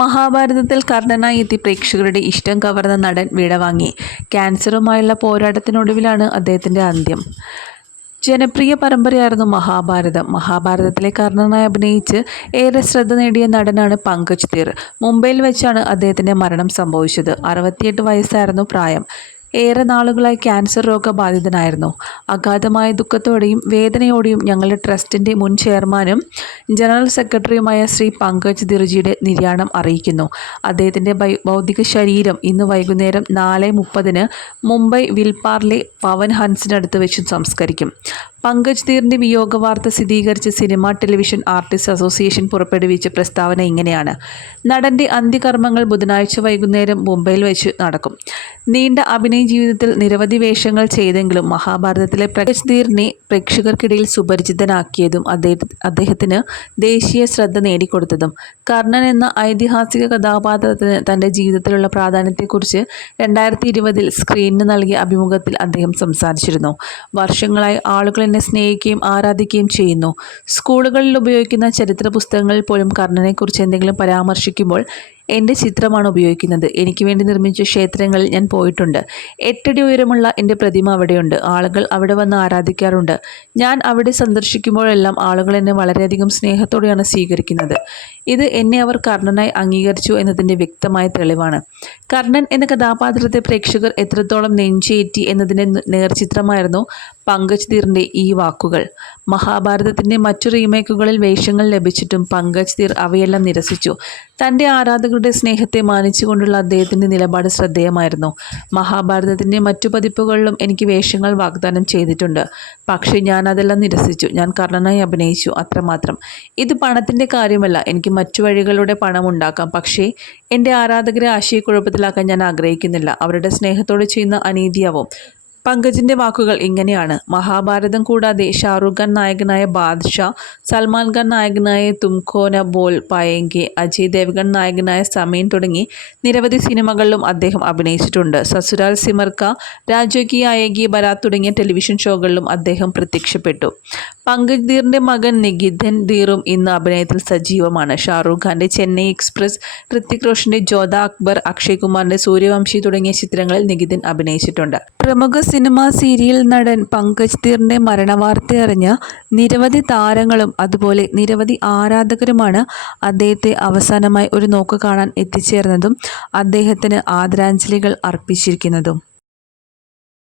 മഹാഭാരതത്തിൽ കർണനായി എത്തി പ്രേക്ഷകരുടെ ഇഷ്ടം കവർന്ന നടൻ വിടവാങ്ങി. ക്യാൻസറുമായുള്ള പോരാട്ടത്തിനൊടുവിലാണ് അദ്ദേഹത്തിൻ്റെ അന്ത്യം. ജനപ്രിയ പരമ്പരയായിരുന്നു മഹാഭാരതം. മഹാഭാരതത്തിലെ കർണനായി അഭിനയിച്ച് ഏറെ ശ്രദ്ധ നേടിയ നടനാണ് പങ്കജ് ധീർ. മുംബൈയിൽ വെച്ചാണ് അദ്ദേഹത്തിൻ്റെ മരണം സംഭവിച്ചത്. 68 വയസ്സായിരുന്നു പ്രായം. ഏറെ നാളുകളായി ക്യാൻസർ രോഗബാധിതനായിരുന്നു. അഗാധമായ ദുഃഖത്തോടെയും വേദനയോടെയും ഞങ്ങളുടെ ട്രസ്റ്റിൻ്റെ മുൻ ചെയർമാനും ജനറൽ സെക്രട്ടറിയുമായ ശ്രീ പങ്കജ് ധിർജിയുടെ നിര്യാണം അറിയിക്കുന്നു. അദ്ദേഹത്തിൻ്റെ ഭൗതിക ശരീരം ഇന്ന് വൈകുന്നേരം 4:30 മുംബൈ വിൽപാർലെ പവൻ ഹൻസിനടുത്ത് വെച്ച് സംസ്കരിക്കും. പങ്കജ് ധീറിൻ്റെ വിയോഗ വാർത്ത സ്ഥിരീകരിച്ച് സിനിമ ടെലിവിഷൻ ആർട്ടിസ്റ്റ് അസോസിയേഷൻ പുറപ്പെടുവിച്ച പ്രസ്താവന ഇങ്ങനെയാണ്: നടൻ്റെ അന്ത്യകർമ്മങ്ങൾ ബുധനാഴ്ച വൈകുന്നേരം മുംബൈയിൽ വെച്ച് നടക്കും. നീണ്ട അഭിനയ ജീവിതത്തിൽ നിരവധി വേഷങ്ങൾ ചെയ്തെങ്കിലും മഹാഭാരതത്തിലെ പങ്കജ് ധീറിനെ പ്രേക്ഷകർക്കിടയിൽ സുപരിചിതനാക്കിയതും അദ്ദേഹത്തിന് ദേശീയ ശ്രദ്ധ നേടിക്കൊടുത്തതും കർണൻ എന്ന ഐതിഹാസിക കഥാപാത്രത്തിന് തൻ്റെ ജീവിതത്തിലുള്ള പ്രാധാന്യത്തെക്കുറിച്ച് 2020 സ്ക്രീനിന് നൽകിയ അഭിമുഖത്തിൽ അദ്ദേഹം സംസാരിച്ചിരുന്നു. വർഷങ്ങളായി ആളുകൾ എന്നെ സ്നേഹിക്കുകയും ആരാധിക്കുകയും ചെയ്യുന്നു. സ്കൂളുകളിൽ ഉപയോഗിക്കുന്ന ചരിത്ര പുസ്തകങ്ങളിൽ പോലും കർണനെക്കുറിച്ച് എന്തെങ്കിലും പരാമർശിക്കുമ്പോൾ എൻ്റെ ചിത്രമാണ് ഉപയോഗിക്കുന്നത്. എനിക്ക് വേണ്ടി നിർമ്മിച്ച ക്ഷേത്രങ്ങളിൽ ഞാൻ പോയിട്ടുണ്ട്. 8 അടി ഉയരമുള്ള എൻ്റെ പ്രതിമ അവിടെയുണ്ട്. ആളുകൾ അവിടെ വന്ന് ആരാധിക്കാറുണ്ട്. ഞാൻ അവിടെ സന്ദർശിക്കുമ്പോഴെല്ലാം ആളുകൾ എന്നെ വളരെയധികം സ്നേഹത്തോടെയാണ് സ്വീകരിക്കുന്നത്. ഇത് എന്നെ അവർ കർണനായി അംഗീകരിച്ചു എന്നതിൻ്റെ വ്യക്തമായ തെളിവാണ്. കർണൻ എന്ന കഥാപാത്രത്തെ പ്രേക്ഷകർ എത്രത്തോളം നെഞ്ചേറ്റി എന്നതിൻ്റെ നേർചിത്രമായിരുന്നു പങ്കജ് ധീറിൻ്റെ ഈ വാക്കുകൾ. മഹാഭാരതത്തിൻ്റെ മറ്റു റീമേക്കുകളിൽ വേഷങ്ങൾ ലഭിച്ചിട്ടും പങ്കജ് ധീർ അവയെല്ലാം നിരസിച്ചു. തൻ്റെ ആരാധകരുടെ സ്നേഹത്തെ മാനിച്ചുകൊണ്ടുള്ള അദ്ദേഹത്തിൻ്റെ നിലപാട് ശ്രദ്ധേയമായിരുന്നു. മഹാഭാരതത്തിൻ്റെ മറ്റു പതിപ്പുകളിലും എനിക്ക് വേഷങ്ങൾ വാഗ്ദാനം ചെയ്തിട്ടുണ്ട്. പക്ഷേ ഞാൻ അതെല്ലാം നിരസിച്ചു. ഞാൻ കർണനായി അഭിനയിച്ചു, അത്രമാത്രം. ഇത് പണത്തിൻ്റെ കാര്യമല്ല. എനിക്ക് മറ്റു വഴികളിലൂടെ പണം ഉണ്ടാക്കാം. പക്ഷേ എൻ്റെ ആരാധകരെ ആശയക്കുഴപ്പത്തിലാക്കാൻ ഞാൻ ആഗ്രഹിക്കുന്നില്ല. അവരുടെ സ്നേഹത്തോടെ ചെയ്യുന്ന അനീതിയാവും. പങ്കജിൻ്റെ വാക്കുകൾ ഇങ്ങനെയാണ്: മഹാഭാരതം കൂടാതെ ഷാറൂഖ് ഖാൻ നായകനായ ബാദ്ഷാ, സൽമാൻ ഖാൻ നായകനായ തുംകോ ന ബോൽ പായേംഗെ, അജയ് ദേവ്ഗൺ നായകനായ സമീൻ തുടങ്ങി നിരവധി സിനിമകളിലും അദ്ദേഹം അഭിനയിച്ചിട്ടുണ്ട്. സസുരാൽ സിമർ കാ, രാജോ കി ആയേഗി ബരാത്ത് തുടങ്ങിയ ടെലിവിഷൻ ഷോകളിലും അദ്ദേഹം പ്രത്യക്ഷപ്പെട്ടു. പങ്കജ് ധീറിൻ്റെ മകൻ നികിതൻ ധീറും ഇന്ന് അഭിനയത്തിൽ സജീവമാണ്. ഷാറൂഖ് ഖാൻ്റെ ചെന്നൈ എക്സ്പ്രസ്, ഋത്തിക് റോഷൻ്റെ ജോധ അക്ബർ, അക്ഷയ് കുമാറിൻ്റെ സൂര്യവംശി തുടങ്ങിയ ചിത്രങ്ങളിൽ നികിതൻ അഭിനയിച്ചിട്ടുണ്ട്. പ്രമുഖ സിനിമ സീരിയൽ നടൻ പങ്കജ് ധീറിൻ്റെ മരണവാർത്തയറിഞ്ഞ നിരവധി താരങ്ങളും അതുപോലെ നിരവധി ആരാധകരുമാണ് അദ്ദേഹത്തെ അവസാനമായി ഒരു നോക്ക് കാണാൻ എത്തിച്ചേർന്നതും അദ്ദേഹത്തിന് ആദരാഞ്ജലികൾ അർപ്പിച്ചിരിക്കുന്നതും.